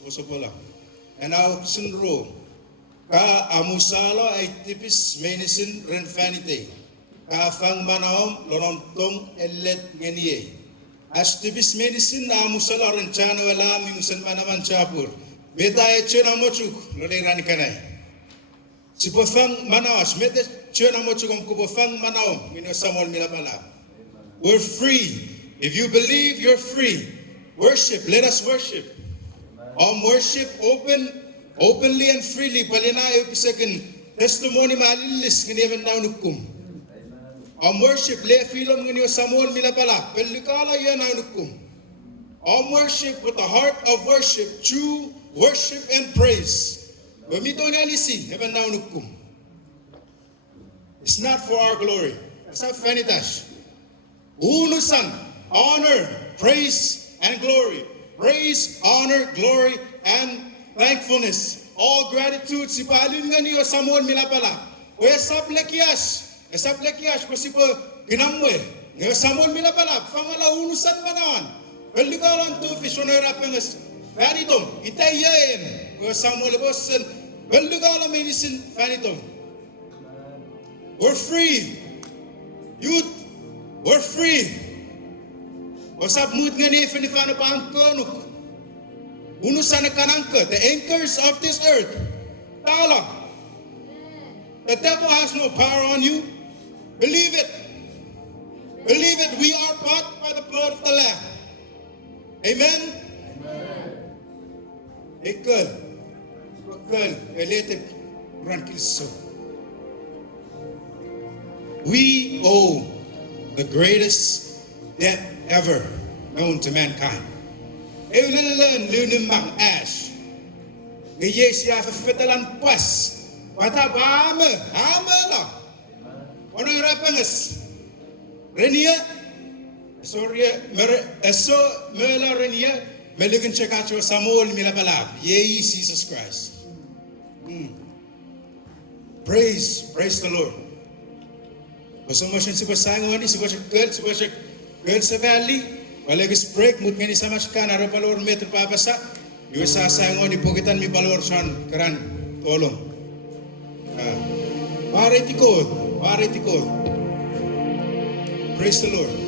sopo lang. Now, sinro, ka amusalo ay tipis, Meinisin, ren fanitei. Ka fang manauom, tong, Enlet, ngeni. As tipis Meinisin, amusalo ren Chaniel, unusen manaman chapur. Beta e chon umoumoch, loleng rani kanay. Si po fang manawas, meta chon umoumoch kung kupo fang manauom, mino Samol milapala. We're free. If you believe, you're free. Worship, let us worship. Worship openly and freely. Palinayo second testimony malilis ngeni manauom. Worship le filom ngeni Samol milapala. Pelikala yan manauom. Worship with a heart of worship, true worship and praise. It's not for our glory. It's not fanitei. Unusen, honor, praise, and glory. Praise, honor, glory, and thankfulness. All gratitude. Si palin nga niyo Samol milapala. O esaplekias ko si po ginamwe. Nga Samol milapala. Fangala unusen manawan. Pelikalan to fish on irapenges. Itom, itayen. Nga Samol bosen. Pelikalan Meinisin itom. We're free. Youth, we're free. Wasap mood nga ni Filipino pa ang Ngonuk. Unusen kanangka, the anchors of this earth. Tala. The devil has no power on you. Believe it. Believe it. We are bought by the blood of the Lamb. Amen. Ikal. Elete Brankiso. We owe the greatest debt ever known to mankind. Lunimang ash. Yes, you have a fetalan pas. What up, amalo? Ono irapenges. Renia, sorry, so mela renia, meligan chekacho Samol milapalab. Yea, Sises Kraist. Praise the Lord. So much in Sibasangoni, Sibashak good sa valley. Walagis break, mut ngeni sa maskan, arapalor metro papasa. Yung sasangoni, pugitan mi balor son, karan, tolong. Mwareiti ko. Praise the Lord.